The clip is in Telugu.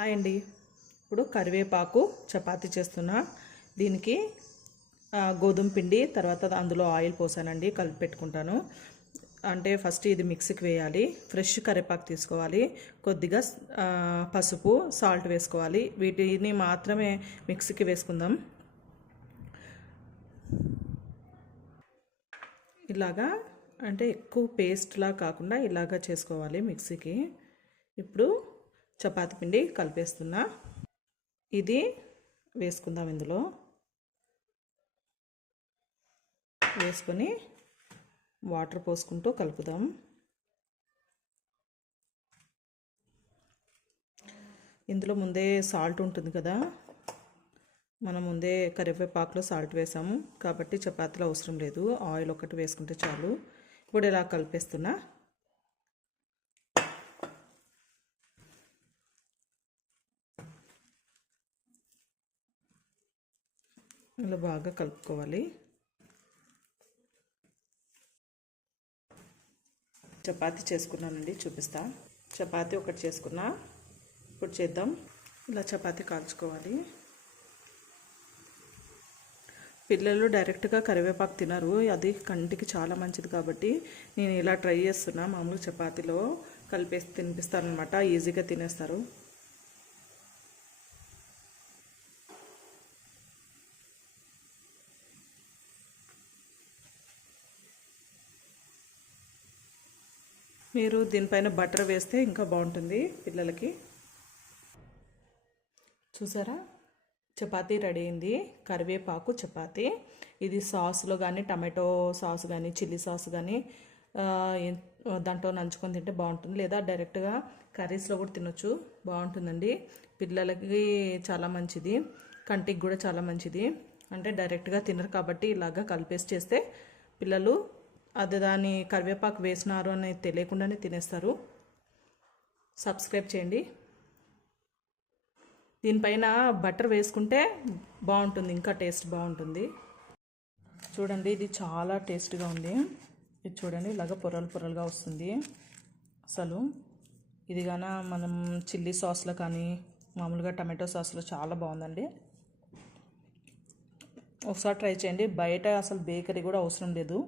హాయ్ అండి. ఇప్పుడు కరివేపాకు చపాతి చేస్తున్నా. దీనికి గోధుమ పిండి తర్వాత అందులో ఆయిల్ పోసానండి కలిపి పెట్టుకుంటాను. అంటే ఫస్ట్ ఇది మిక్సీకి వేయాలి ఫ్రెష్ కరివేపాకు తీసుకోవాలి కొద్దిగా పసుపు సాల్ట్ వేసుకోవాలి. వీటిని మాత్రమే మిక్సీకి వేసుకుందాం. ఇలాగా అంటే ఎక్కువ పేస్ట్లా కాకుండా ఇలాగా చేసుకోవాలి మిక్సీకి. ఇప్పుడు చపాతి పిండి కలిపేస్తున్నా. ఇది వేసుకుందాం ఇందులో. వేసుకొని వాటర్ పోసుకుంటూ కలుపుదాం. ఇందులో ముందే సాల్ట్ ఉంటుంది కదా మనం ముందే కరివేపాకులో సాల్ట్ వేసాము. కాబట్టి చపాతీలో అవసరం లేదు. ఆయిల్ ఒకటి వేసుకుంటే చాలు. ఇప్పుడు ఇలా కలిపేస్తున్నా. ఇలా బాగా కలుపుకోవాలి. చపాతీ చేసుకున్నానండి చూపిస్తా. చపాతీ ఒకటి చేసుకున్నా. ఇప్పుడు చేద్దాం. ఇలా చపాతీ కాల్చుకోవాలి. పిల్లలు డైరెక్ట్గా కరివేపాకు తినరు. అది కంటికి చాలా మంచిది కాబట్టి నేను ఇలా ట్రై చేస్తున్నా. మామూలు చపాతీలో కలిపేసి తినిపిస్తాను అనమాట ఈజీగా తినేస్తారు. మీరు దీనిపైన బటర్ వేస్తే ఇంకా బాగుంటుంది పిల్లలకి. చూసారా? చపాతీ రెడీ అయింది. కరివేపాకు చపాతీ. ఇది సాస్లో కానీ టమాటో సాస్ కానీ చిల్లీ సాస్ కానీ దాంట్లో నంచుకొని తింటే బాగుంటుంది. లేదా డైరెక్ట్గా కర్రీస్లో కూడా తినొచ్చు. బాగుంటుందండి. పిల్లలకి చాలా మంచిది. కంటికి కూడా చాలా మంచిది. అంటే డైరెక్ట్గా తినరు కాబట్టి ఇలాగా కలిపేసి చేస్తే పిల్లలు అది దాన్ని కరివేపాకు వేసినారు అని తెలియకుండానే తినేస్తారు. సబ్స్క్రైబ్ చేయండి. దీనిపైన బటర్ వేసుకుంటే బాగుంటుంది ఇంకా టేస్ట్ బాగుంటుంది. చూడండి ఇది చాలా టేస్ట్గా ఉంది. ఇది చూడండి ఇలాగ పొరలు పొరలుగా వస్తుంది. అసలు ఇది గాన మనం చిల్లీ సాస్లో కానీ మామూలుగా టమాటో సాస్లో చాలా బాగుందండి. ఒకసారి ట్రై చేయండి. బయట అసలు బేకరీ కూడా అవసరం లేదు.